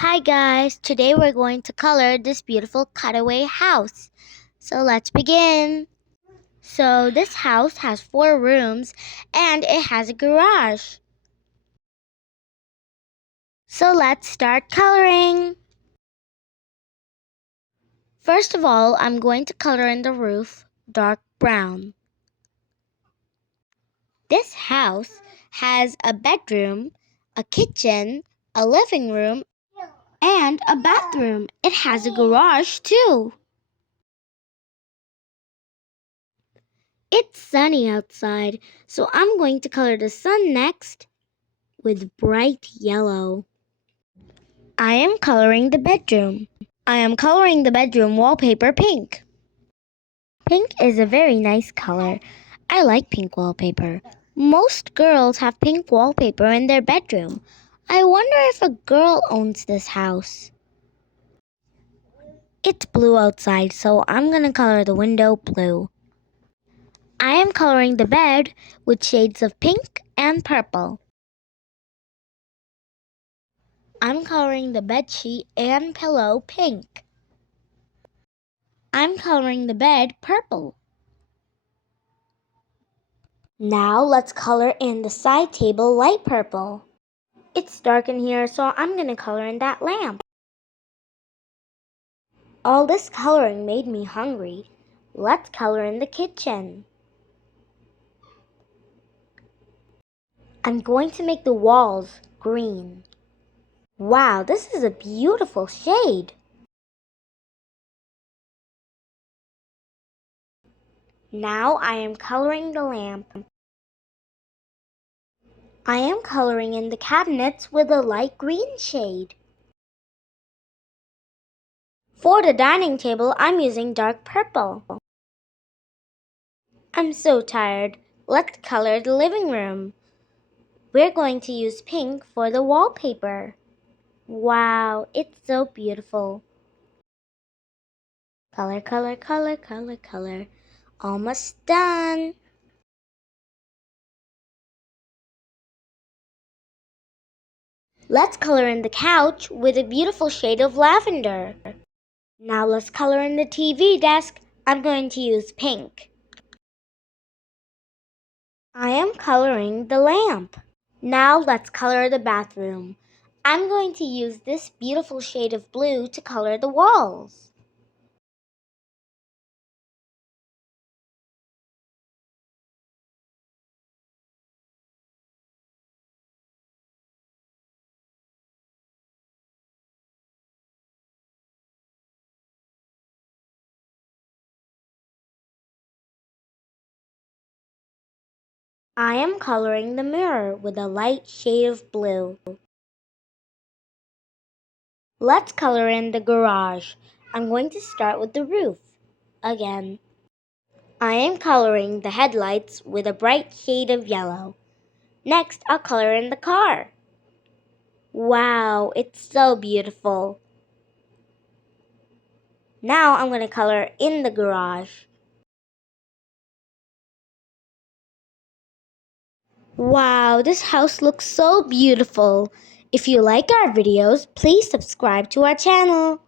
Hi guys, today we're going to color this beautiful cutaway house. So let's begin. So this house has 4 rooms and it has a garage. So let's start coloring. First of all, I'm going to color in the roof dark brown. This house has a bedroom, a kitchen, a living room, and a bathroom. It has a garage too. It's sunny outside, so I'm going to color the sun next with bright yellow. I am coloring the bedroom. I am coloring the bedroom wallpaper pink. Pink is a very nice color. I like pink wallpaper. Most girls have pink wallpaper in their bedroom. I wonder if a girl owns this house. It's blue outside, so I'm going to color the window blue. I am coloring the bed with shades of pink and purple. I'm coloring the bedsheet and pillow pink. I'm coloring the bed purple. Now let's color in the side table light purple. It's dark in here, so I'm going to color in that lamp. All this coloring made me hungry. Let's color in the kitchen. I'm going to make the walls green. Wow, this is a beautiful shade. Now I am coloring the lamp. I am coloring in the cabinets with a light green shade. For the dining table, I'm using dark purple. I'm so tired. Let's color the living room. We're going to use pink for the wallpaper. Wow, it's so beautiful. Color, color, color, color, color. Almost done. Let's color in the couch with a beautiful shade of lavender. Now let's color in the TV desk. I'm going to use pink. I am coloring the lamp. Now let's color the bathroom. I'm going to use this beautiful shade of blue to color the walls. I am coloring the mirror with a light shade of blue. Let's color in the garage. I'm going to start with the roof. Again. I am coloring the headlights with a bright shade of yellow. Next, I'll color in the car. Wow, it's so beautiful. Now I'm going to color in the garage. Wow, this house looks so beautiful. If you like our videos, please subscribe to our channel.